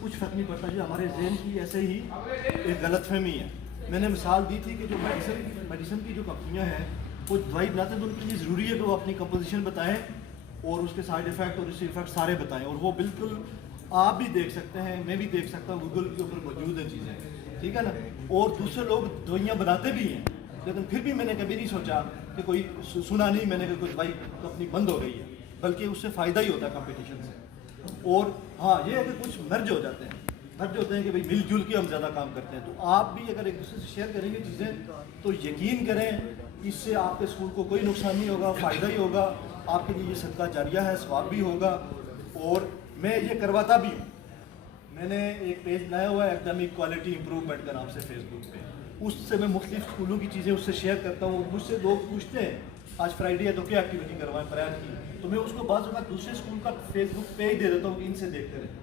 کچھ فرق نہیں پڑتا جی. ہمارے ذہن کی ایسے ہی ایک غلط فہمی ہے. میں نے مثال دی تھی کہ جو میڈیسن کی جو کمپنیاں ہیں وہ دوائی بناتے ہیں تو ان کے لیے ضروری ہے کہ وہ اپنی کمپوزیشن بتائیں اور اس کے سائڈ افیکٹ اور اس افیکٹ سارے بتائیں, اور وہ بالکل آپ بھی دیکھ سکتے ہیں, میں بھی دیکھ سکتا ہوں, گوگل کے اوپر موجود ہیں چیزیں, ٹھیک ہے نا. اور دوسرے لوگ دوائیاں بناتے بھی ہیں, لیکن پھر بھی میں نے کبھی نہیں سوچا کہ کوئی سنا نہیں میں نے کہ کوئی دوائی اپنی بند ہو گئی ہے, بلکہ اس سے فائدہ ہی ہوتا ہے کمپٹیشن سے. اور ہاں یہ ہے کہ کچھ مرج ہو جاتے ہیں, مرج ہوتے ہیں کہ بھائی مل جل کے ہم زیادہ کام کرتے ہیں. تو آپ بھی اگر ایک دوسرے سے شیئر کریں گے چیزیں تو یقین کریں اس سے آپ کے اسکول کو کوئی نقصان نہیں ہوگا, فائدہ ہی ہوگا, آپ کے لیے یہ صدقہ جاریہ ہے, ثواب بھی ہوگا. اور میں یہ کرواتا بھی ہوں. میں نے ایک پیج بنایا ہوا ہے ایکڈیمک کوالٹی امپروومنٹ کے نام سے فیس بک پہ, اس سے میں مختلف اسکولوں کی چیزیں اس سے شیئر کرتا ہوں. مجھ سے لوگ پوچھتے ہیں آج فرائیڈے ہے تو کیا ایکٹیویٹی کروائیں پریڈ کی, تو میں اس کو بعض اوقات دوسرے اسکول کا فیس بک پیج دے دیتا ہوں کہ ان سے دیکھتے رہیں,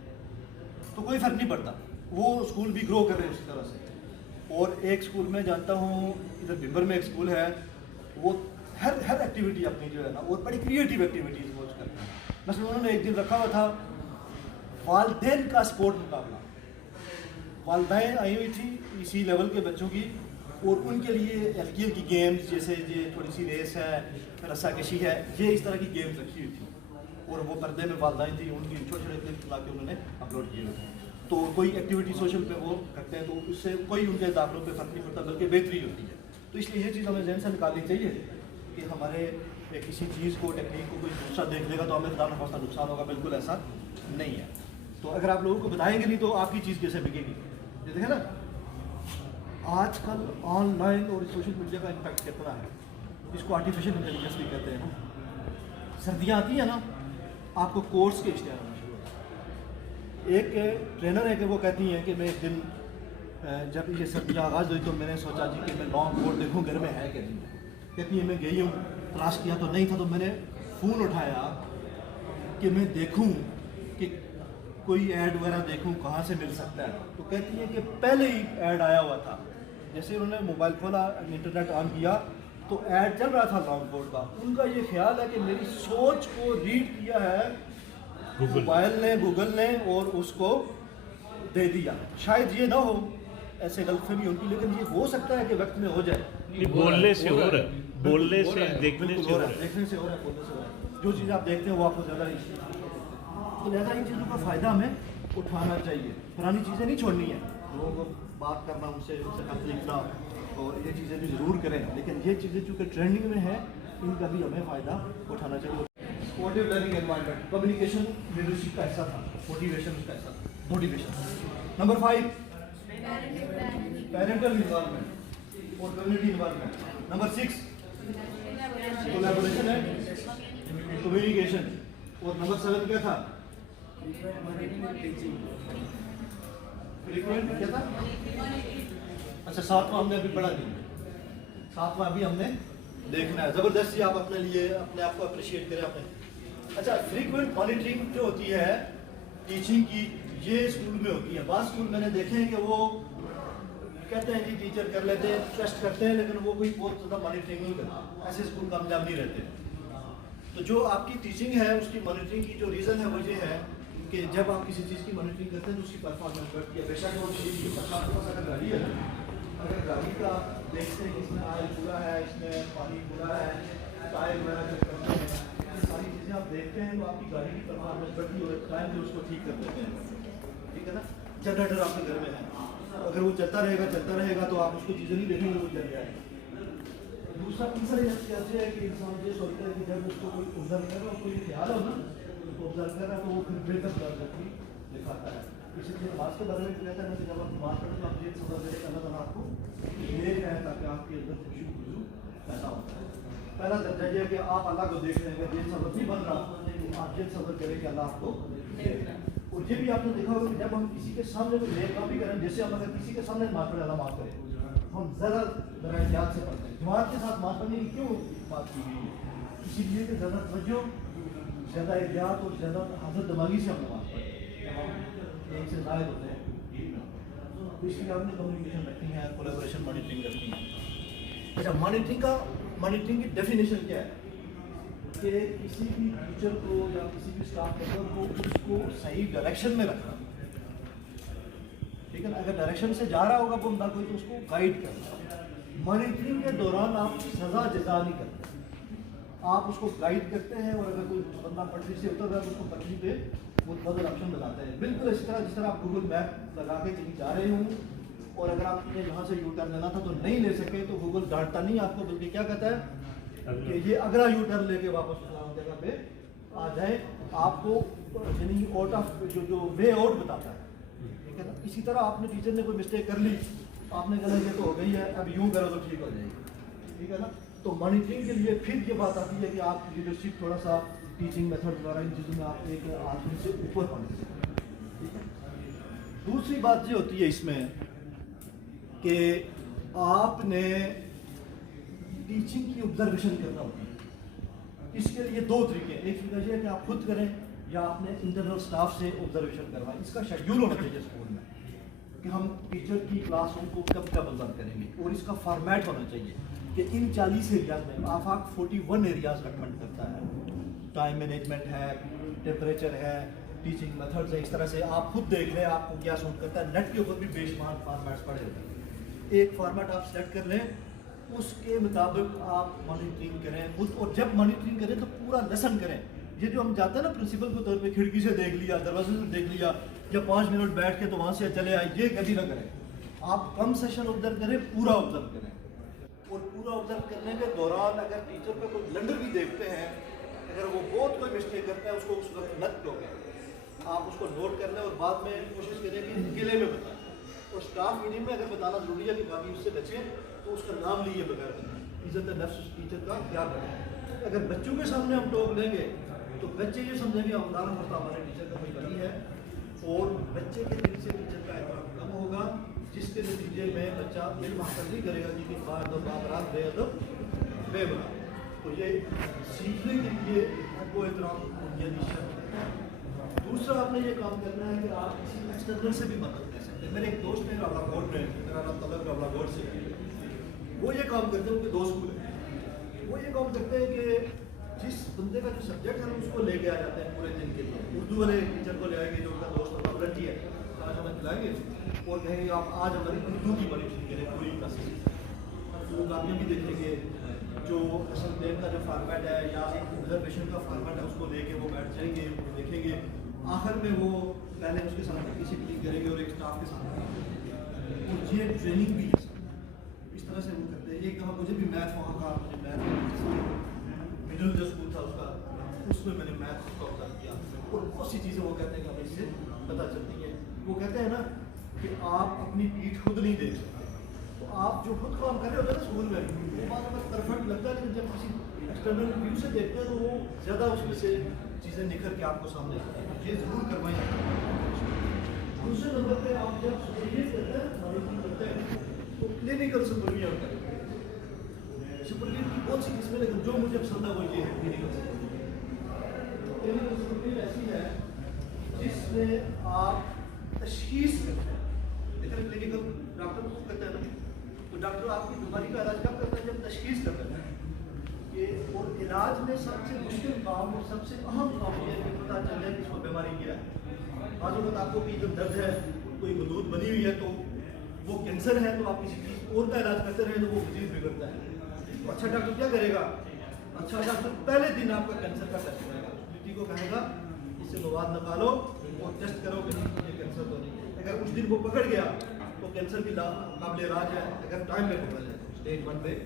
تو کوئی فرق نہیں پڑتا, وہ اسکول بھی گرو کر رہے ہیں اسی طرح سے. اور ایک اسکول میں جانتا ہوں ادھر بھمبر میں ایک اسکول ہے, وہ ہر ایکٹیویٹی اپنی جو ہے نا اور بڑی کریٹیو ایکٹیویٹیز وہ کرتے ہیں. مثلا انہوں نے ایک دن رکھا ہوا تھا والدین کا سپورٹ مقابلہ. والدین آئی ہوئی تھی اسی لیول کے بچوں کی, اور ان کے لیے ہلکی ہلکی گیمز جیسے یہ تھوڑی سی ریس ہے, رسا کشی ہے, یہ اس طرح کی گیمز رکھی ہوئی تھی. اور وہ پردے میں والدین تھی, ان کی چھوٹے چھوٹے کلپ لا کے انہوں نے اپلوڈ کیے ہوئے تھے. تو کوئی ایکٹیویٹی سوشل پہ وہ کرتے ہیں تو اس سے کوئی ان کے داخلوں پہ فرق نہیں پڑتا, بلکہ بہتری ہوتی ہے. تو اس لیے یہ چیز ہمیں ذہن سے نکالنی چاہیے کہ ہمارے کسی چیز کو ٹیکنیک کو کوئی دوسرا دیکھ لے گا تو ہمیں خدا نخواستہ نقصان ہوگا, بالکل ایسا نہیں ہے. تو اگر آپ لوگوں کو بتائیں گے نہیں تو آپ کی چیز کیسے بکے گی. یہ دیکھیں نا آج کل آن لائن اور سوشل میڈیا کا امپیکٹ کتنا ہے, اس کو آرٹیفیشیل انٹیلیجنس بھی کہتے ہیں نا. سردیاں آتی ہیں نا, آپ کو کورس کے اشتہار آنا شروع ہوتا ہے. ایک ٹرینر ہے کہ وہ کہتی ہیں کہ میں ایک دن جب یہ سردیاں آغاز ہوئی تو میں نے سوچا جی کہ میں لانگ کوٹ دیکھوں گھر میں ہے کہ نہیں. کہتی ہے میں گئی ہوں, تلاش کیا تو نہیں تھا, تو میں نے فون اٹھایا کہ میں دیکھوں کہ کوئی ایڈ وغیرہ دیکھوں کہاں سے مل سکتا ہے. تو کہتی ہے کہ پہلے ہی ایڈ آیا ہوا تھا, جیسے انہوں نے موبائل کھولا انٹرنیٹ آن کیا تو ایڈ چل رہا تھا لانگ بورڈ کا. ان کا یہ خیال ہے کہ میری سوچ کو ریڈ کیا ہے موبائل نے, گوگل نے, اور اس کو دے دیا. شاید یہ نہ ہو, ایسے غلط فہمی ان کی, لیکن یہ ہو سکتا ہے کہ وقت میں ہو جائے. بولنے سے ہو رہا ہے, بولنے سے, دیکھنے سے ہو رہا ہے, دیکھنے سے ہو رہا ہے, بولنے سے ہو رہا ہے. جو چیز آپ دیکھتے ہیں وہ آپ کو زیادہ نہیں, تو لہٰذا ان چیزوں کا فائدہ ہمیں اٹھانا چاہیے. پرانی چیزیں نہیں چھوڑنی ہیں, لوگوں کو بات کرنا, ان سے خط لکھنا, اور یہ چیزیں بھی ضرور کریں, لیکن یہ چیزیں چونکہ ٹرینڈنگ میں ہیں ان کا بھی ہمیں فائدہ اٹھانا چاہیے. Supportive learning environment communication leadership کا حصہ تھا, موٹیویشن اس کا حصہ تھا, موٹیویشن. نمبر 5 پیرنٹل انوائرمنٹ اور کمیونٹی انوائرمنٹ. نمبر 6 کولیبوریشن ہے, کمیونیکیشن. اور نمبر 7 کیا تھا, فریکوینٹ کیا تھا. اچھا 7واں ہم نے ابھی پڑھا نہیں, 7واں ابھی ہم نے دیکھنا ہے. زبردستی آپ اپنے لیے اپنے آپ کو اپریشیٹ کریں اپنے. اچھا فریکوینٹ مانیٹرنگ جو ہوتی ہے ٹیچنگ کی, یہ اسکول میں ہوتی ہے. بعض اسکول میں نے دیکھے ہیں کہ وہ کہتے ہیں کہ ٹیچر کر لیتے ہیں, ٹرسٹ کرتے ہیں, لیکن وہ کوئی بہت زیادہ مانیٹرنگ نہیں کرتا. ایسے اسکول کامیاب نہیں رہتے. تو جو آپ کی ٹیچنگ ہے اس کی مانیٹرنگ کی جو ریزن ہے وہ یہ ہے کہ جب آپ کسی چیز کی مانیٹرنگ کرتے ہیں تو اس کی پرفارمنس بڑھتی ہے. بے شک وہ چیز کی پرفارمنس اگر گاڑی ہے, اگر گاڑی کا دیکھتے ہیں کہ اس میں آئل پورا ہے, اس میں پانی پورا ہے, ٹائر وغیرہ چیک کرتے ہیں, یہ ساری چیزیں آپ دیکھتے ہیں تو آپ کی گاڑی کی پرفارمنس بڑھتی ہے, اور ٹائم سے اس کو ٹھیک کر دیتے ہیں. ٹھیک ہے نا. جنریٹر آپ کے گھر میں ہے, اگر وہ چلتا رہے گا تو آپ اس کو چیزیں نہیں دیکھیں گے, وہ جل جائے گا. دوسرا تیسرا یہ ہے کہ انسان یہ سوچتا ہے کہ جب اس کو کوئی آبزرو کر رہا ہے, اس کو یہ خیال ہو نا اس کو آبزرو کر رہا ہے, تو وہ پھر بہتر درجہ دکھاتا ہے. اسی لیے نماز کے بارے میں کہتا ہے کہ جب آپ نماز پڑھیں تو آپ یہ سمجھ رہے کہ اللہ تعالیٰ آپ کو دیکھ رہے ہیں تاکہ آپ کے اندر خوشی خصو پیدا ہوتا ہے. پہلا درجہ یہ ہے کہ آپ اللہ کو دیکھ رہے ہیں, اگر یہ سبب نہیں بن رہا تو آپ یہ صبر کریں کہ اللہ آپ کو دیکھ رہے ہیں. اور یہ بھی آپ نے دیکھا ہوگا کہ جب ہم کسی کے سامنے کوئی نیک کام بھی کریں, جیسے ہم اگر کسی کے سامنے نماز پڑھیں اللہ معاف کرے, ہم زیادہ احتیاط سے پڑھتے ہیں. جماعت کے ساتھ نماز پڑھنے کی کیوں بات کی گئی ہے؟ اسی لیے کہ زیادہ توجہ, زیادہ احتیاط اور زیادہ حاضر دماغی سے ہم نماز پڑھتے ہیں, ہم ایک سے زائد ہوتے ہیں. تو اس لیے آپ نے کمیونیکیشن رکھنی ہے, کولیبوریشن مانیٹرنگ رکھنی ہے. اچھا مانیٹرنگ کی ڈیفینیشن کیا ہے کہ کسی بھی ٹیچر کو یا کسی بھی اسٹاف ممبر کو اس کو صحیح ڈائریکشن میں رکھنا. ٹھیک ہے نا. اگر ڈائریکشن سے جا رہا ہوگا بندہ کوئی تو اس کو گائیڈ کرنا. مانیٹرنگ کے دوران آپ سزا جزا نہیں کرتے, آپ اس کو گائیڈ کرتے ہیں. اور اگر کوئی بندہ پٹری سے اتر رہا ہے تو اس کو پٹری پہ وہ بدل آپشن بتاتے ہیں, بالکل اس طرح جس طرح آپ گوگل میپ لگا کے کہیں جا رہے ہوں اور اگر آپ نے یہاں سے یو ٹرن لینا تھا تو نہیں لے سکے تو گوگل ڈانٹتا نہیں آپ کو, بلکہ کیا کہتا ہے کہ یہ اگلا یو ٹرن لے کے واپس جگہ پہ آ جائے, آپ کو یعنی آؤٹ آف جو وے آؤٹ بتاتا ہے. ٹھیک ہے نا. اسی طرح آپ نے ٹیچر نے کوئی مسٹیک کر لی, آپ نے کہا یہ تو ہو گئی ہے, اب یوں کرو تو ٹھیک ہو جائے گی. ٹھیک ہے نا. تو مانیٹرنگ کے لیے پھر یہ بات آتی ہے کہ آپ لیڈرشپ تھوڑا سا ٹیچنگ میتھڈ دوارا ان چیزوں میں آپ ایک آدمی سے اوپر ہونے چاہیے. ٹھیک ہے. دوسری بات یہ ہوتی ہے اس میں کہ آپ نے ٹیچنگ کی آبزرویشن کرنا ہوتی ہے. اس کے لیے دو طریقے ہیں, ایک طریقہ یہ ہے کہ آپ خود کریں یا آپ نے انٹرنل سٹاف سے آبزرویشن کروائیں. اس کا شیڈیول ہونا چاہیے اسکول میں کہ ہم ٹیچر کی کلاس روم کو کب کب آبزرو کریں گے, اور اس کا فارمیٹ ہونا چاہیے کہ ان 40 ایریاز میں آفاق 41 ایریاز ریکمنڈ کرتا ہے. ٹائم مینجمنٹ ہے, ٹیمپریچر ہے, ٹیچنگ میتھڈز ہے. اس طرح سے آپ خود دیکھ لیں آپ کو کیا سوٹ کرتا ہے. نیٹ کے اوپر بھی بے شمار فارمیٹس پڑے ہوتے ہیں. ایک فارمیٹ آپ سلیکٹ کر لیں, اس کے مطابق آپ مانیٹرنگ کریں خود. اور جب مانیٹرنگ کریں تو پورا لیسن کریں. یہ جو ہم جاتے ہیں نا پرنسپل کے طور پہ کھڑکی سے دیکھ لیا, دروازے سے دیکھ لیا, یا 5 منٹ بیٹھ کے تو وہاں سے چلے آئے, یہ کبھی نہ کریں. آپ کم سیشن آبزرو کریں, پورا آبزرو کریں. اور پورا آبزرو کرنے کے دوران اگر ٹیچر کا کوئی بلنڈر بھی دیکھتے ہیں, اگر وہ بہت کوئی مسٹیک کرتا ہے, اس کو اس وقت مت ٹوکیں, آپ اس کو نوٹ کر لیں اور بعد میں کوشش کریں کہ اکیلے میں بتائیں. اور اسٹاف میٹنگ میں اگر بتانا ضروری ہے کہ باقی اس سے بچیں تو اس کا نام لیے بغیر بتائیں. عزت نفس ٹیچر کا خیال رکھیں. اگر بچوں کے سامنے ہم ٹوک لیں گے تو بچے یہ سمجھیں گے ہمارا مرتا ہمارے ٹیچر کا کوئی کمی ہے, اور بچے کے دل سے ٹیچر کا احترام کم ہوگا, جس کے نتیجے میں بچہ علم حاصل نہیں کرے گا کہ بار دو بابرات بے ادب بے بنا. تو یہ سیکھنے کے لیے وہ احترام بنیادی شرط ہے. دوسرا آپ نے یہ کام کرنا ہے کہ آپ کسی ایکسٹرنل سے بھی مدد لے سکتے ہیں. میرے ایک دوست ہیں راولا کوٹ میں, میرا نام طلب راولا کوٹ سے, وہ یہ کام کرتے ہیں, ان کے 2 اسکول ہیں. وہ یہ کام کرتے ہیں کہ جس بندے کا جو سبجیکٹ ہے اس کو لے کے آ جاتے ہیں پورے دن کے لیے. اردو والے ٹیچر کو لے آئیں گے جو ان کا دوست ہوگا ولنٹی ہے, آج ہمیں کھلائیں گے اور کہیں گے آپ آج ہماری اردو کی مانیٹرنگ کریں پوری کلاسز. وہ کامیابی بھی دیکھیں گے, جو اصل پلین کا جو فارمیٹ ہے یا آبزرویشن کا فارمیٹ ہے اس کو لے کے وہ بیٹھ جائیں گے, وہ دیکھیں گے. آخر میں وہ پہلے اس کے ساتھ ڈسپلن کریں گے اور ایک اسٹاف کے ساتھ. اور یہ ٹریننگ بھی اس طرح سے وہ کرتے ہیں. ایک دفعہ مجھے بھی میتھ وہاں کا, مجھے میتھ مڈل جو اسکول تھا اس کا, اس میں نے میتھ کو آبزرو کیا, اور بہت سی چیزیں وہ کہتے ہیں کہ ہمیں اس سے پتہ چلتی ہیں. وہ کہتے ہیں نا کہ آپ اپنی پیٹھ خود نہیں دیکھ سکتے, تو آپ جو خود کام کر رہے ہوتے ہیں نا اسکول میں, وہ بات ہمیں پرفیکٹ لگتا ہے, لیکن جب کسی ایکسٹرنل ویو سے دیکھتے ہیں تو وہ زیادہ اس میں سے چیزیں نکھر کے آپ کو سامنے آتی ہیں. یہ ضرور کروائیں. دوسرے نمبر پہ آپ جب سپرویژن کرتے ہیں, مانیٹرنگ کرتے ہیں, تو کلینکل سپرویژن کریں. سپرویژن کی بہت سی قسمیں, لیکن جو مجھے پسند ہے وہ یہ ہے کلینکل سپرویژن. کلینکل سپرویژن ایسی ہے جس میں آپ تشخیص کرتے ہیں. لیکن کلینکل ڈاکٹر کو کہتے ہیں نا, تو ڈاکٹر آپ کی بیماری کا علاج کب کرتا ہے, جب تشخیص کرتا ہے. اور علاج میں سب سے مشکل کام اور سب سے اہم کام یہ ہے کہ پتہ چل جائے کہ اس کو بیماری کیا ہے. بعض اوقات آپ کو کہ جب درد ہے, کوئی غدود بنی ہوئی ہے تو وہ کینسر ہے, تو آپ کسی چیز اور کا علاج کرتے رہیں تو وہ مزید بگڑتا ہے. تو اچھا ڈاکٹر کیا کرے گا, اچھا ڈاکٹر پہلے دن آپ کا کینسر کا ٹیسٹ کرے گا. بیٹی کو کہے گا اس سے مواد نکالو اور ٹیسٹ کرو کہ یہ کینسر تو نہیں ہے. اگر اس دن وہ پکڑ گیا تو کینسر بھی قابل علاج ہے, اگر ٹائم پہ پکڑ جائے اسٹیج 1 پہ.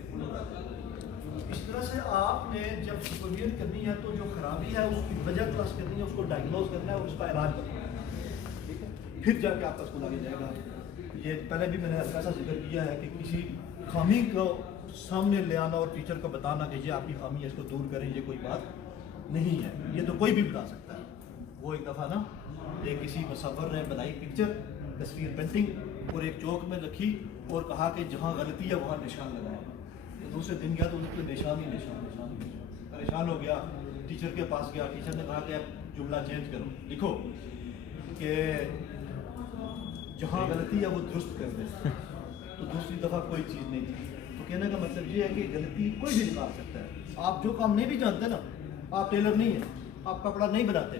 اس طرح سے آپ نے جب سپرویژن کرنی ہے تو جو خرابی ہے اس کی وجہ تلاش کرنی ہے, اس کو ڈائگنوز کرنا ہے اور اس کا علاج کرنا ہے. ٹھیک ہے, پھر جا کے آپ کا اسکول آگے جائے گا. یہ پہلے بھی میں نے ایسا ذکر کیا ہے کہ کسی خامی کو سامنے لے آنا اور ٹیچر کو بتانا کہ یہ آپ کی خامی ہے, اس کو دور کریں, یہ کوئی بات نہیں ہے. یہ تو کوئی بھی بتا سکتا ہے. وہ ایک دفعہ نا ایک کسی مصور نے بنائی پکچر, تصویر پینٹنگ, اور ایک چوک میں رکھی اور کہا کہ جہاں غلطی ہے وہاں نشان لگائے. دوسرے دن گیا تو اس کے نشان ہی پریشان ہو گیا. ٹیچر کے پاس گیا, ٹیچر نے کہا کہ اب جملہ چینج کرو, لکھو کہ جہاں غلطی ہے وہ درست کر دے. تو دوسری دفعہ کوئی چیز نہیں تھی. تو کہنے کا مطلب یہ ہے کہ غلطی کوئی بھی نکال سکتا ہے. آپ جو کام نہیں بھی جانتے نا, آپ ٹیلر نہیں ہیں, آپ کپڑا نہیں بناتے,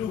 2,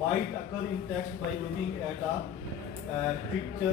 might occur in text by looking at a picture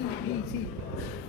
EBC।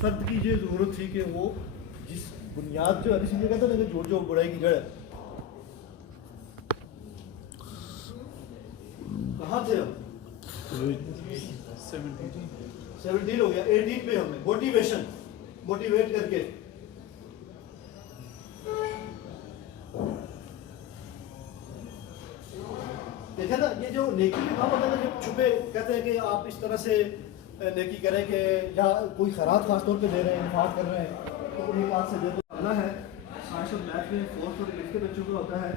فرد کی یہ ضرورت تھی کہ وہ جس بنیاد جو حدیث میں کہتا ہے نا کہ جو برائی کی جڑ ہے. کہاں تھے ہم؟ 17 ہو گیا. 18 پہ ہمیں موٹیویشن, موٹیویٹ کر کے دیکھیں نا, یہ جو نیکی کے کام ہوتا ہے نا, جب چھپے کہتے ہیں کہ آپ اس طرح سے نیکی کریں کہ یا کوئی خیرات خاص طور پہ دے رہے ہیں, انفاق کر رہے ہیں, تو ایک ہاتھ سے دے دو. اگلا ہے سائنس اور میتھ میں 4th اور 5th کے بچوں کا ہوتا ہے,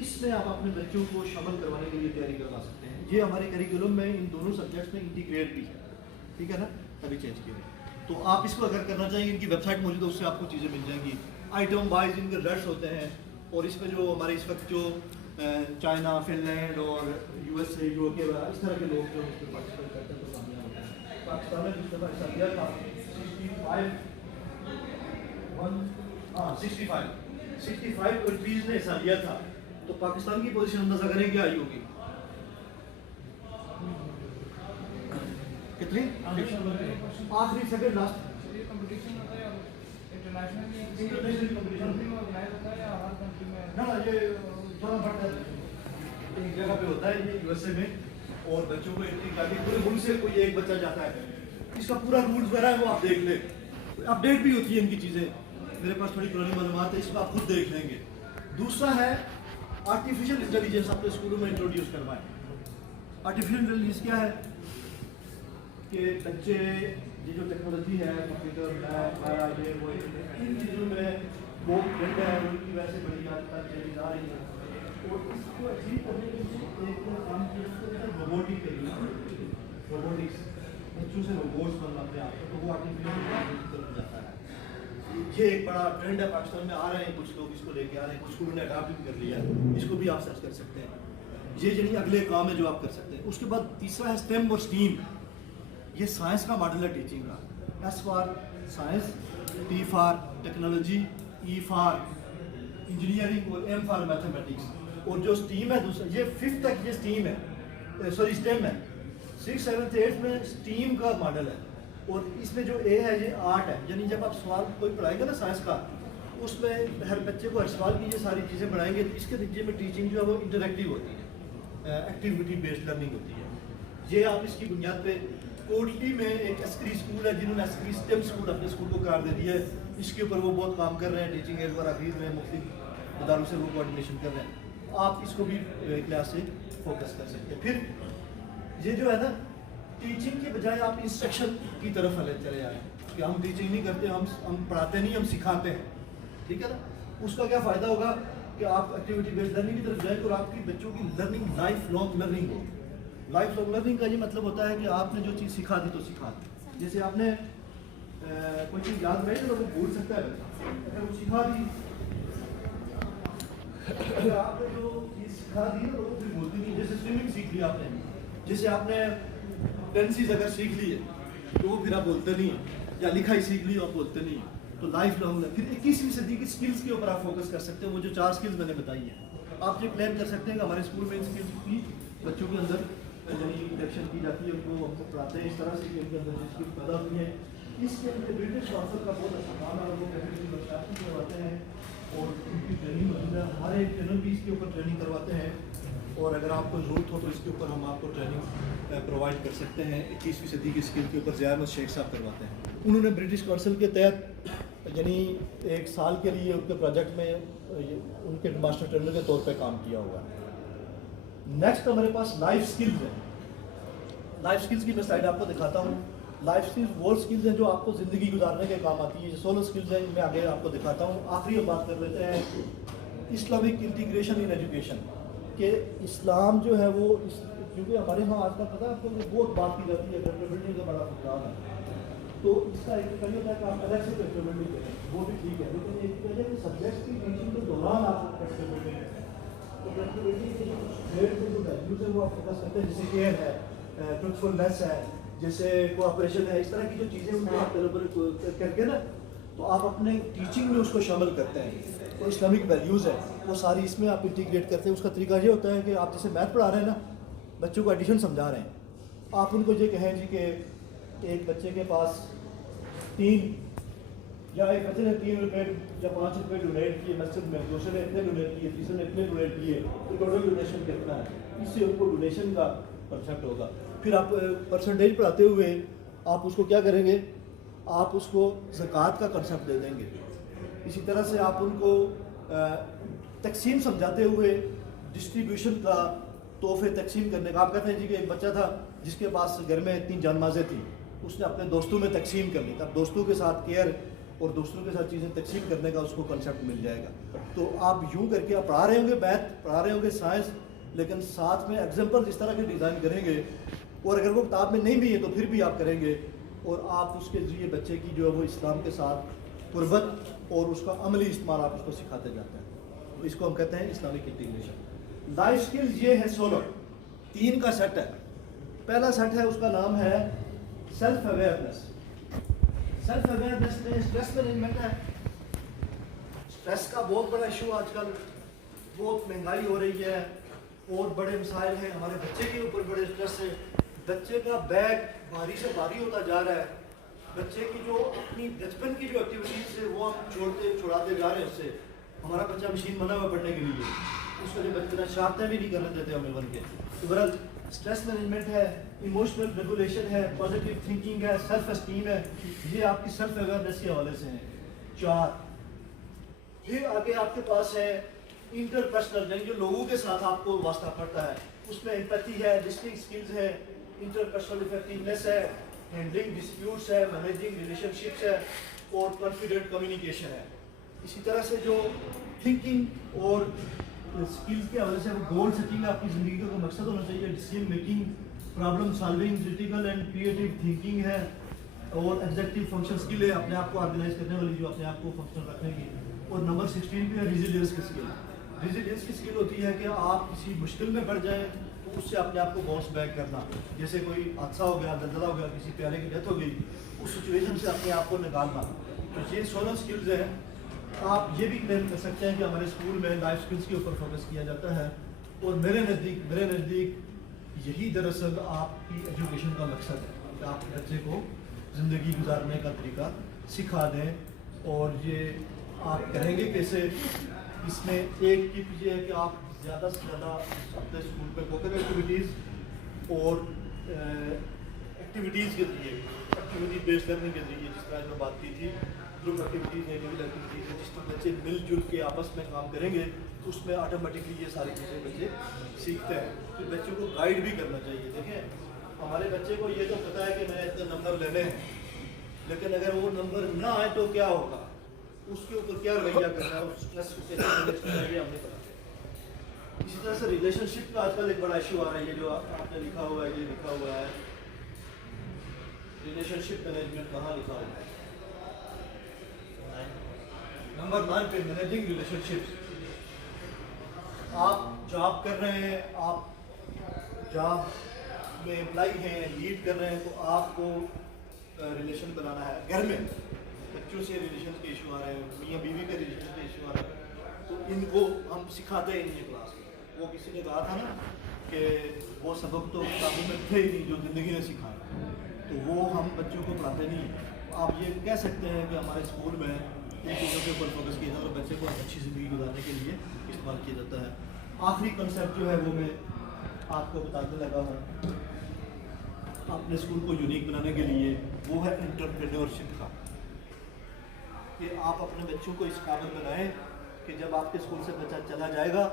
اس میں آپ اپنے بچوں کو شامل کروانے کے لیے تیاری کروا سکتے ہیں. یہ ہمارے کریکولم میں ان دونوں سبجیکٹس میں انٹیگریٹ بھی ہے, ٹھیک ہے نا, ابھی چینج کیے. تو آپ اس کو اگر کرنا چاہیں, ان کی ویب سائٹ موجود ہے, اس سے آپ کو چیزیں مل جائیں گی. آئٹم وائز ان کے ریٹس ہوتے ہیں, اور اس میں جو ہمارے اس وقت جو چائنا, فن لینڈ اور USA, یو کے اس طرح کے لوگ جو اس میں پارٹیسپیٹ کرتے ہیں تو کامیاب ہوتے ہیں. پاکستان نے جس دفعہ حصہ لیا تھا 65 کنٹریز نے حصہ لیا تھا, تو پاکستان کی پوزیشن اندازہ کریں کیا آئی ہوگی؟ کتنی؟ آخری سیکنڈ لاسٹ ایک جگہ پہ ہوتا ہے یہ USA میں, اور بچوں کو انٹری کر کے پورے ملک سے کوئی ایک بچہ جاتا ہے. اس کا پورا رولز وغیرہ ہے وہ آپ دیکھ لیں, اپڈیٹ بھی ہوتی ہے ان کی چیزیں. میرے پاس تھوڑی پرانی معلومات ہے, اس کو آپ خود دیکھ لیں گے. دوسرا ہے آرٹیفیشیل انٹیلیجنس, اپنے اسکولوں میں انٹروڈیوس کروائیں. آرٹیفیشیل انٹیلیجنس کیا ہے کہ بچے یہ جو ٹیکنالوجی ہے, کمپیوٹر, لیب وغیرہ, یہ وہ ان چیزوں میں وہ ٹرینڈ ہے, ان کی وجہ سے بڑی چیزیں جا رہی ہیں. اور اس کو اچیو کرنے کے لیے ایک کام کیا روبوٹک کے لیے, روبوٹکس, بچوں سے روبوٹس بنواتے ہیں, تو وہ آرٹیفیشیل انٹیلیجنس کی طرف جاتا ہے. یہ ایک بڑا ٹرینڈ ہے, پاکستان میں آ رہے ہیں کچھ لوگ, اس کو لے کے آ رہے ہیں, کچھ اسکولوں نے اڈاپٹ بھی کر لیا ہے. اس کو بھی آپ سرچ کر سکتے ہیں. یہ یعنی اگلے کام ہے جو آپ کر سکتے ہیں. اس کے بعد تیسرا ہے STEM اور STEAM. یہ سائنس کا ماڈل ہے ٹیچنگ کا. S for science, T for technology, E for engineering اور M فار میتھمیٹکس. اور جو STEAM ہے دوسرا, یہ 5th تک یہ STEAM ہے, سوری STEM ہے. 6th 7th 8th میں STEAM کا ماڈل ہے. اور اس میں جو A ہے یہ آرٹ ہے, یعنی جب آپ سوال کوئی پڑھائیں گے نا سائنس کا, اس میں ہر بچے کو ہر سوال کی یہ ساری چیزیں پڑھائیں گے, تو اس کے نتیجے میں ٹیچنگ جو ہے وہ انٹریکٹیو ہوتی ہے, ایکٹیویٹی بیسڈ لرننگ ہوتی ہے. یہ آپ اس کی بنیاد پہ کوٹلی میں ایک عسکری اسکول ہے, جنہوں نے عسکری STEM اسکول اپنے اسکول کو قرار دے دیا ہے. اس کے اوپر وہ بہت کام کر رہے ہیں, ٹیچنگ ایز وراغیر میں مختلف اداروں سے وہ کوآرڈینیشن کر رہے ہیں. آپ اس کو بھی کلاس سے فوکس کر سکتے ہیں. پھر یہ جو ہے نا, ٹیچنگ کے بجائے آپ انسٹرکشن کی طرف چلے جائیں کہ ہم ٹیچنگ نہیں کرتے, ہم پڑھاتے نہیں, ہم سکھاتے ہیں, ٹھیک ہے نا. اس کا کیا فائدہ ہوگا کہ آپ ایکٹیویٹی بیسڈ لرننگ کی طرف جائیں اور آپ کی بچوں کی لرننگ لائف لانگ لرننگ ہو. لائف لانگ لرننگ کا یہ مطلب ہوتا ہے کہ آپ نے جو چیز سکھا دی تو سکھا دی. جیسے آپ نے کوئی چیز یاد رہے تو وہ بھول سکتا ہے بچہ, اگر وہ سکھا دی, اگر آپ نے جو چیز سکھا دی نا وہ پھر بھولتی نہیں. جیسے سوئمنگ سیکھ لی آپ نے, جیسے آپ نے ٹینسیز اگر سیکھ لی ہے تو وہ پھر آپ بولتے نہیں ہیں, یا لکھائی سیکھ لی آپ بولتے نہیں ہیں. تو لائف لانگ. پھر 21ویں صدی کی اسکلس کے اوپر آپ فوکس کر سکتے ہیں. وہ جو 4 اسکلس میں نے بتائی ہیں, آپ یہ پلان کر سکتے ہیں کہ ہمارے اسکول میں ان اسکلس کی بچوں کے اندر یعنی انڈکشن کی جاتی ہے, ان کو ہم کو پڑھاتے ہیں اس طرح سے کہ ان کے اندر اسکل پیدا ہوئی ہیں. اس کے اندر برٹش کونسل کا بہت اچھا کام ہے, وہ ورکشاپ کرواتے ہیں اور ان کی ٹریننگ ہوتی ہے. ہر ایک ٹرینر بھی اس کے اوپر ٹریننگ کرواتے ہیں, اور اگر آپ کو ضرورت ہو تو اس کے اوپر ہم آپ کو ٹریننگ پرووائڈ کر سکتے ہیں. 21ویں صدی کی اسکل کے اوپر ضیاء احمد شیخ صاحب کرواتے ہیں. انہوں نے برٹش کونسل کے تحت یعنی 1 سال کے لیے ان کے پروجیکٹ میں ان کے ماسٹر ٹرینر کے طور پہ کام کیا ہوا ہے. نیکسٹ ہمارے پاس لائف اسکلز ہیں. لائف اسکلز کی میں سلائڈ آپ کو دکھاتا ہوں. لائف اسکلز وہ اسکلز ہیں جو آپ کو زندگی گزارنے کے کام آتی ہیں. جو سولو اسکلز ہیں میں آگے آپ کو دکھاتا ہوں. آخری ہم بات کر لیتے ہیں اسلامک انٹیگریشن ان ایجوکیشن, کہ اسلام جو ہے وہ کیونکہ ہمارے یہاں آج کل پتہ ہے آپ کو بہت بات کی جاتی ہے, پیپر بلڈنگ کا بڑا پروگرام ہے. تو اس کا ایک کمی ہوتا ہے کہ آپ الگ سے پیپر بلڈنگ کریں, وہ بھی ٹھیک ہے, لیکن ایک وجہ کہ سبجیکٹس کی ٹیچنگ کے دوران آپ پیپر بلڈنگ کریں تو پیپر بلڈنگ کے جو ویلیوز ہیں وہ آپ فوکس کرتے ہیں, جیسے کیئر ہے, ٹروتھفلنس ہے, جیسے کوآپریشن ہے. اس طرح کی جو چیزیں ان کو آپ کر کے نا تو آپ اپنے ٹیچنگ میں اس کو شامل کرتے ہیں. تو اسلامک ویلیوز ہے وہ ساری اس میں آپ انٹیگریٹ کرتے ہیں. اس کا طریقہ یہ ہوتا ہے کہ آپ جیسے میتھ پڑھا رہے ہیں نا, بچوں کو ایڈیشن سمجھا رہے ہیں, آپ ان کو یہ کہیں جی کہ ایک بچے کے پاس 3 یا ایک بچے نے 3 روپے یا 5 روپے ڈونیٹ کیے مسجد میں، دوسرے نے اتنے ڈونیٹ کیے، تیسرے نے اتنے ڈونیٹ کیے، تو ٹوٹل ڈونیشن کتنا ہے، اس سے ان کو ڈونیشن کا پرسنٹ ہوگا. پھر آپ پرسنٹیج پڑھاتے ہوئے آپ اس کو کیا کریں گے، آپ اس کو زکوٰۃ کا کنسیپٹ دے دیں گے. اسی طرح سے آپ ان کو تقسیم سمجھاتے ہوئے ڈسٹریبیوشن کا، تحفے تقسیم کرنے کا. آپ کہتے ہیں جی کہ ایک بچہ تھا جس کے پاس گھر میں 3 جانمازیں تھیں، اس نے اپنے دوستوں میں تقسیم کر لی. اب دوستوں کے ساتھ کیئر اور دوستوں کے ساتھ چیزیں تقسیم کرنے کا اس کو کنسیپٹ مل جائے گا. تو آپ یوں کر کے آپ پڑھا رہے ہوں گے میتھ، پڑھا رہے ہوں گے سائنس، لیکن ساتھ میں ایگزامپل اس طرح کے ڈیزائن کریں گے، اور اگر وہ کتاب میں نہیں بھی ہے تو پھر بھی آپ کریں گے، اور آپ اس کے ذریعے بچے کی جو ہے وہ اسلام کے ساتھ قربت اور اس کا عملی استعمال آپ اس کو سکھاتے جاتے ہیں. تو اس کو ہم کہتے ہیں اسلامک انٹیگریشن. لائف سکلز یہ ہے 16، 3 کا سیٹ ہے. پہلا سیٹ ہے، اس کا نام ہے سیلف اویئرنیس. سیلف اویئرنیس میں اسٹریس مینجمنٹ ہے. اسٹریس کا بہت بڑا ایشو آج کل، بہت مہنگائی ہو رہی ہے اور بڑے مسائل ہیں. ہمارے بچے کے اوپر بڑے اسٹریس ہے. بچے کا بیگ بھاری سے بھاری ہوتا جا رہا ہے. بچے کی جو اپنی بچپن کی جو ایکٹیویٹیز ہے وہ ہم چھوڑاتے جا رہے ہیں. اس سے ہمارا بچہ مشین بنا ہوا پڑھنے کے لیے، اس کو جو بچے شارٹیں بھی نہیں کرنے دیتے ہمیں بن کے. تو بہرحال اسٹریس مینجمنٹ ہے، ایموشنل ریگولیشن ہے، پازیٹیو تھنکنگ ہے، سیلف اسٹیم ہے. یہ آپ کی سیلف اویئرنیس کے حوالے سے ہیں 4. پھر آگے آپ کے پاس ہے انٹرپرسنل، یعنی جو لوگوں کے ساتھ آپ کو واسطہ پڑتا ہے، اس میں امپیتھی ہے، لسننگ اسکلز ہے، انٹرپرسنل افیکٹونیس ہے، ہینڈلنگ ڈسپیوٹس ہے، مینیجنگ ریلیشن شپس ہے، اور کانفیڈنٹ کمیونیکیشن ہے. اسی طرح سے جو تھنکنگ اور اسکلز کے حوالے سے گول سیٹنگ آپ کی زندگی کا مقصد ہونا چاہیے. Decision making, problem solving, critical and creative thinking ہے، اور ایگزیکٹو فنکشن اسکل ہے، اپنے آپ کو آرگنائز کرنے والی جو اپنے آپ کو فنکشن رکھنے کی. اور نمبر 16 پہ ہے ریزیلینس کی اسکل. ریزیلینس کی اسکل ہوتی ہے کہ آپ کسی مشکل میں پڑ جائیں تو اس سے اپنے آپ کو باؤنس بیک کرنا. جیسے کوئی حادثہ ہو گیا، زلزلہ ہو گیا، کسی پیارے کی ڈیتھ ہو گئی، اس سچویشن سے اپنے آپ کو نکالنا. تو یہ 16 اسکلز ہیں. آپ یہ بھی کلیم کر سکتے ہیں کہ ہمارے اسکول میں لائف اسکلس کے اوپر فوکس کیا جاتا ہے، اور میرے نزدیک یہی دراصل آپ کی ایجوکیشن کا مقصد ہے کہ آپ کے بچے کو زندگی گزارنے کا طریقہ سکھا دیں. اور یہ آپ کریں گے کیسے؟ اس میں ایک ٹپ یہ ہے کہ آپ زیادہ سے زیادہ اپنے اسکول پہ کوکر ایکٹیویٹیز اور ایکٹیویٹیز کے ذریعے، ایکٹیویٹی بیسڈ لرننگ کے ذریعے، جس طرح میں بات کی تھی، گروپ ایکٹیویٹیز ہیں، انڈیویجول ایکٹیویٹیز ہیں، جس طرح بچے مل جل کے آپس میں کام کریں گے تو اس میں آٹومیٹکلی یہ ساری چیزیں بچے سیکھتے ہیں. پھر بچوں کو گائیڈ بھی کرنا چاہیے. دیکھیں ہمارے بچے کو یہ تو پتہ ہے کہ میں نے اتنے نمبر لینے ہیں، لیکن اگر وہ نمبر نہ آئے تو کیا ہوگا، اس کے اوپر کیا رویہ کرنا ہے، اس اسٹریس کو کیسے مینیج کرنا ہے، یہ ہم نے پتا. اسی طرح سے ریلیشن شپ کا آج کل ایک بڑا ایشو آ رہا ہے. یہ جو آپ نے لکھا ہوا ہے، یہ لکھا ہوا ہے ریلیشن شپ مینجمنٹ، کہاں لکھا ہوا ہے؟ نمبر 9 پہ مینیجنگ ریلیشن شپس. آپ جاب کر رہے ہیں، آپ جاب میں امپلائی ہیں، لیڈ کر رہے ہیں، تو آپ کو ریلیشن بنانا ہے. گھر میں بچوں سے ریلیشن کے ایشو آ رہے ہیں، میاں بیوی کے ریلیشن کے ایشو آ رہے ہیں، تو ان کو ہم سکھاتے ہیں ان کلاس میں. وہ کسی نے کہا تھا نا کہ وہ سبق تو کتابوں میں تھے ہی نہیں جو زندگی نے سکھائے، تو وہ ہم بچوں کو پڑھاتے نہیں. آپ یہ کہہ سکتے ہیں کہ ہمارے اسکول میں ان چیزوں کے اوپر فوکس کیا جاتا ہے اور بچے کو اچھی زندگی گزارنے کے لیے استعمال کیا جاتا ہے. آخری کنسیپٹ جو ہے وہ میں آپ کو بتانے لگا ہوں اپنے اسکول کو یونیک بنانے کے لیے، وہ ہے انٹرپرینیورشپ کا. کہ آپ اپنے بچوں کو اس قابل بنائیں کہ جب آپ کے اسکول سے بچہ چلا جائے گا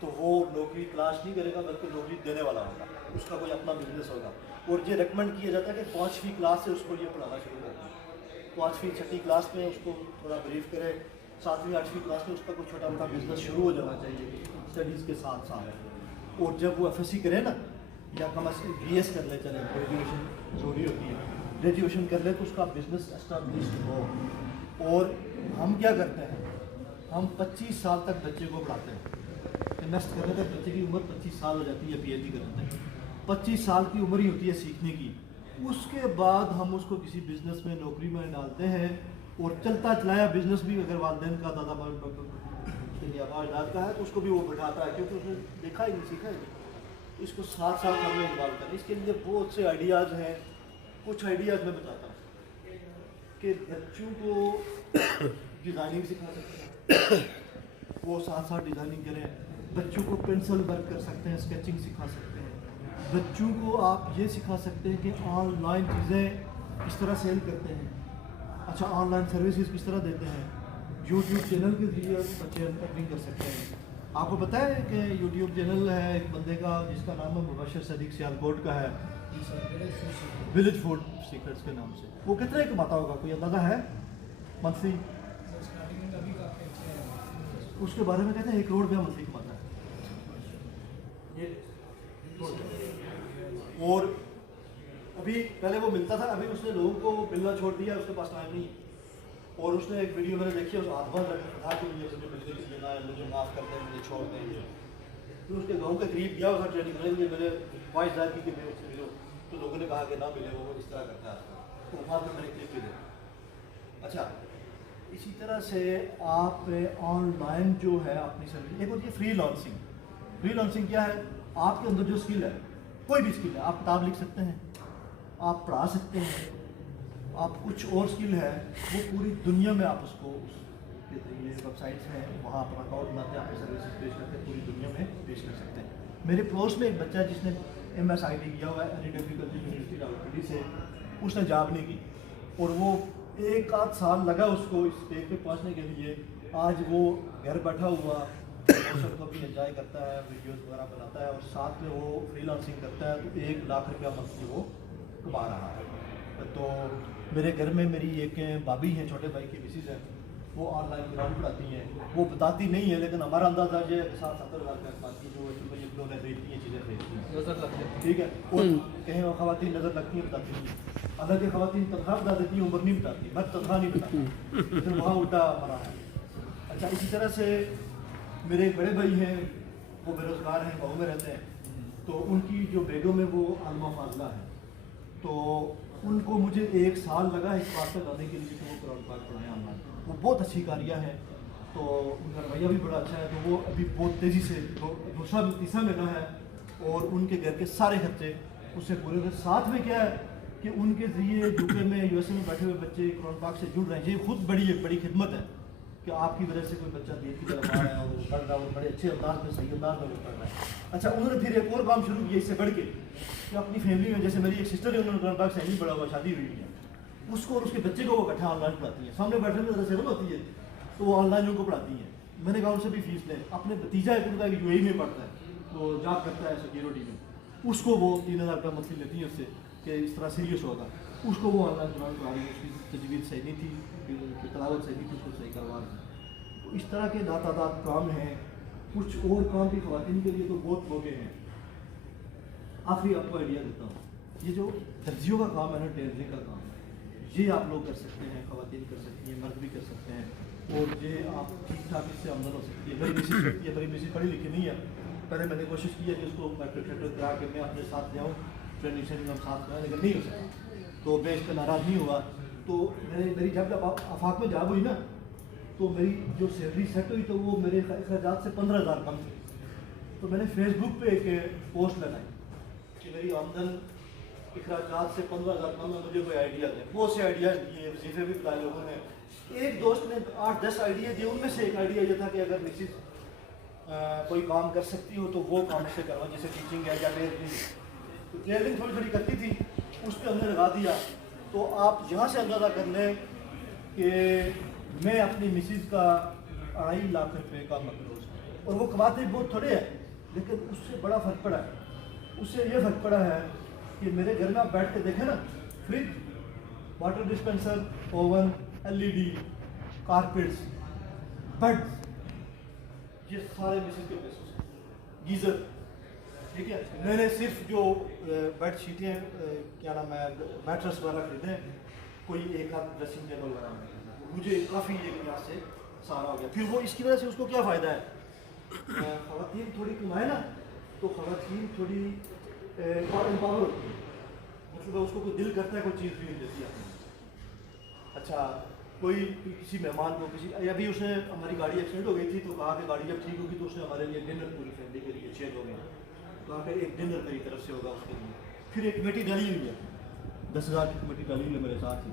تو وہ نوکری تلاش نہیں کرے گا بلکہ نوکری دینے والا ہوگا، اس کا کوئی اپنا بزنس ہوگا. اور یہ ریکمینڈ کیا جاتا ہے کہ 5ویں کلاس سے اس کو یہ پڑھانا شروع کریں. 5ویں 6ٹھی کلاس میں اس کو تھوڑا بریف کرے. 7ویں 8ویں کلاس میں اس کا کوئی چھوٹا موٹا بزنس شروع ہو جانا چاہیے اسٹڈیز کے ساتھ ساتھ. اور جب وہ FSC کرے نا، یا کم از کم BS کر لے، چلے گریجویشن ضروری ہوتی ہے، گریجویشن کر لے تو اس کا بزنس اسٹیبلشڈ ہو. اور ہم کیا کرتے ہیں، ہم 25 سال تک بچے کو پڑھاتے ہیں. انویسٹ کرنے تک بچے کی عمر 25 سال ہو جاتی ہے. PhD کرنے تک 25 سال کی عمر ہی ہوتی ہے سیکھنے کی. اس کے بعد ہم اس کو کسی بزنس میں، نوکری میں ڈالتے ہیں، اور چلتا چلایا بزنس بھی اگر والدین کا، دادا اجداد کا ہے تو اس کو بھی وہ بٹھاتا ہے، کیونکہ اس نے دیکھا ہی نہیں، سیکھا ہی نہیں. اس کو ساتھ ساتھ ہمیں انوالو کریں. اس کے لیے بہت سے آئیڈیاز ہیں. کچھ آئیڈیاز میں بتاتا ہوں. کہ بچوں کو ڈیزائننگ سکھا سکتے ہیں، وہ ساتھ ساتھ ڈیزائننگ کریں. بچوں کو پینسل ورک کر سکتے ہیں، اسکیچنگ سکھا سکتے ہیں. بچوں کو آپ یہ سکھا سکتے ہیں کہ آن لائن چیزیں کس طرح سیل کرتے ہیں، اچھا آن لائن سروسز کس طرح دیتے ہیں. یوٹیوب چینل کے ذریعے بچے ارننگ کر سکتے ہیں. آپ کو پتہ ہے کہ یوٹیوب چینل ہے ایک بندے کا جس کا نام ہے مبشر صدیق سیالکوٹ کا ہے، ولیج فوڈ سیکرٹس کے نام سے. وہ کتنے کماتا ہوگا، کوئی اندازہ ہے منتھلی؟ اس کے بارے میں کہتے ہیں 1 کروڑ روپیہ منتھلی کماتا ہے. اور ابھی پہلے وہ ملتا تھا، ابھی اس نے لوگوں کو ملنا چھوڑ دیا، اس کے پاس ٹائم نہیں. اور اس نے ایک ویڈیو میں نے دیکھی، اس ہاتھ بند رکھا تھا کہ مجھے ملنے کے لیے نہ ہے، مجھے معاف کر دیں، مجھے چھوڑ دیں. پھر اس کے گاؤں کے قریب گیا، اس کا ٹریننگ کرنے کے لیے میں نے وائس ظاہر کی کہ میں اس سے ملو، تو لوگوں نے کہا کہ نہ ملے، وہ اس طرح کرتا ہے. تو وہاں پہ میں نے کلپ بھی دیکھا. اچھا اسی طرح سے آپ آن لائن جو ہے اپنی سروس، ایک ہوتی ہے فری لانسنگ. فری لانسنگ کیا ہے؟ آپ کے اندر جو اسکل ہے، کوئی بھی اسکل ہے، آپ کتاب لکھ سکتے ہیں، آپ پڑھا سکتے ہیں، آپ کچھ اور اسکل ہے وہ پوری دنیا میں آپ اس کو کے ذریعے ویب سائٹس ہیں وہاں پر اکاؤنٹ بناتے ہیں، آپ سروسز پیش کرتے ہیں، پوری دنیا میں پیش کر سکتے ہیں. میرے پڑوس میں ایک بچہ ہے جس نے MSID کیا ہوا ہے علی ایگریکلچر یونیورسٹی راولپنڈی سے، اس نے جاب نہیں کی اور وہ 1 آدھ سال لگا اس کو اس اسٹیج پہ پہنچنے کے لیے. آج وہ گھر بیٹھا ہوا سوشل کو بھی انجوائے کرتا ہے، ویڈیوز وغیرہ بناتا ہے اور ساتھ میں وہ فری لانسنگ کرتا ہے، تو 1 لاکھ روپیہ منتھلی وہ کما رہا ہے. تو میرے گھر میں میری ایک بھابھی ہیں، چھوٹے بھائی کی مسز ہے، وہ آن لائن قرآن پڑھاتی ہیں. وہ بتاتی نہیں ہے لیکن ہمارا اندازہ یہ ہے کہ 60-70 ہزار کا کماتی ہے، جو یہ خریدتی ہیں، چیزیں خریدتی ہیں، ٹھیک ہے. اور کہیں وہ خواتین نظر لگتی ہیں، بتاتی نہیں. حالانکہ خواتین تنخواہ بتا دیتی ہیں، عمر نہیں بتاتی، مرد تنخواہ نہیں بتاتا، لیکن وہاں الٹا مرا ہے. اچھا اسی طرح سے میرے ایک بڑے بھائی ہیں، وہ بے روزگار ہیں، گاؤں میں رہتے ہیں. تو ان کی جو بیگم ہے وہ عالمہ فاضلہ ہے. تو ان کو مجھے 1 سال لگا اس بات پہ لانے کے لیے کہ وہ قرآن پاک پڑھائیں آن لائن. وہ بہت اچھی کاریہ ہے، تو ان کا رویہ بھی بڑا اچھا ہے. تو وہ ابھی بہت تیزی سے دوسرا تیسرا مہینہ ہے اور ان کے گھر کے سارے خرچے اس سے پورے ہوئے. ساتھ میں کیا ہے کہ ان کے ذریعے UK میں USA میں بیٹھے ہوئے بچے قرآن پاک سے جڑ رہے ہیں. یہ خود ایک بڑی خدمت ہے کہ آپ کی وجہ سے کوئی بچہ دین کی طرف آ رہا ہے اور وہ پڑھ رہا ہے اور بڑے اچھے انداز میں، صحیح انداز میں وہ پڑھ رہا ہے. اچھا انہوں نے پھر ایک اور کام شروع کیا اس سے بڑھ کے کہ اپنی فیملی میں، جیسے میری ایک سسٹر ہے، انہوں نے قرآن پاک سے نہیں پڑھا ہوا، شادی ہوئی ہے، اس کو اور اس کے بچے کو وہ اکٹھا آن لائن پڑھاتی ہیں. سامنے بیٹھنے میں ذرا شرم ہوتی ہے تو وہ آن لائن ان کو پڑھاتی ہیں. میں نے کہا ان سے بھی فیس لیں. اپنے بھتیجا ہے ان کا UAE میں پڑھتا ہے، وہ جاب کرتا ہے سیکورٹی میں، اس کو وہ 3000 روپیہ منتھلی لیتی ہے اس سے کہ اس طرح سیریس ہوگا. اس کو وہ آن لائن قرآن پڑھا رہی ہے، اس کی تجوید صحیح نہیں تھی، تلاوت صحیح نہیں تھی، اس کو صحیح کروا رہی ہے. تو اس طرح کے لاتعداد کام ہیں. کچھ اور کام بھی خواتین کے لیے تو بہت موقع ہیں. آخری آپ کو آئیڈیا دیتا ہوں، یہ جو درزیوں کا کام ہے نا، ٹیلرنگ کا کام ہے، یہ آپ لوگ کر سکتے ہیں، خواتین کر سکتی ہیں، مرد بھی کر سکتے ہیں، اور یہ آپ ٹھیک ٹھاک اس سے آمدن ہو سکتی ہے. میری مسز کرتی ہے، میری مسز پڑھی لکھی نہیں ہے. پہلے میں نے کوشش کی ہے کہ اس کو میٹرک کرا کے میں اپنے ساتھ جاؤں، ٹریننگ شریننگ ہم ساتھ کریں، لیکن نہیں ہو سکتا. تو میں اس کا ناراض نہیں ہوا. تو میری جب آفاق میں جاب ہوئی نا، تو میری جو سیلری سیٹ ہوئی تو وہ میرے اخراجات سے 15,000 کم تھے. تو میں نے فیس بک پہ ایک پوسٹ لگائی کہ میری آمدن اخراجات سے 15,000 کم ہے، مجھے کوئی آئیڈیا دیں. بہت سے آئیڈیا دیے، وظیفے بھی بتائے لوگوں نے. ایک دوست نے 8-10 آئیڈیا دیے. ان میں سے ایک آئیڈیا یہ تھا کہ اگر مسز کوئی کام کر سکتی ہو تو وہ کام سے کروا، جیسے ٹیچنگ ہے یا ٹیلرنگ. تو ٹیلرنگ تھوڑی تھوڑی کرتی تھی، اس پہ ہم نے لگا دیا. تو آپ یہاں سے اندازہ کر لیں کہ میں اپنی مسز کا 2.5 لاکھ روپے کا مقروض ہوں. اور وہ کماتے بہت تھوڑے ہیں، لیکن اس سے بڑا فرق پڑا ہے. اس سے یہ فرق پڑا ہے کہ میرے گھر میں آپ بیٹھ کے دیکھیں نا، fridge, water dispenser, oven, LED، carpets, bed, یہ سارے مسز کے پیسوں سے. گیزر، ٹھیک ہے. میں نے صرف جو بیڈ شیٹیں، کیا نام ہے، میٹرس وغیرہ خریدے، کوئی 1 آدھ ڈریسنگ ٹیبل وغیرہ، مجھے کافی ایک یہاں سے سارا ہو گیا. پھر وہ اس کی وجہ سے اس کو کیا فائدہ ہے، خواتین تھوڑی کمائے نا تو خواتین تھوڑی امپاور ہوتی ہے. مطلب اس کو کوئی دل کرتا ہے کوئی چیز خرید لیتی ہے. اچھا کوئی کسی مہمان کو ابھی اس نے، ہماری گاڑی ایکسیڈنٹ ہو گئی تھی تو کہا کہ گاڑی جب ٹھیک ہوگی تو اس نے ہمارے لیے ڈنر، پوری فیملی کے لیے 6 لوگ ہیں، کہا کہ ایک ڈنر میری طرف سے ہوگا اس کے لیے. پھر ایک کمیٹی ڈالی ہوئی ہے، 10,000 کی کمیٹی ڈالی ہوئی ہے میرے ساتھ ہی.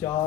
4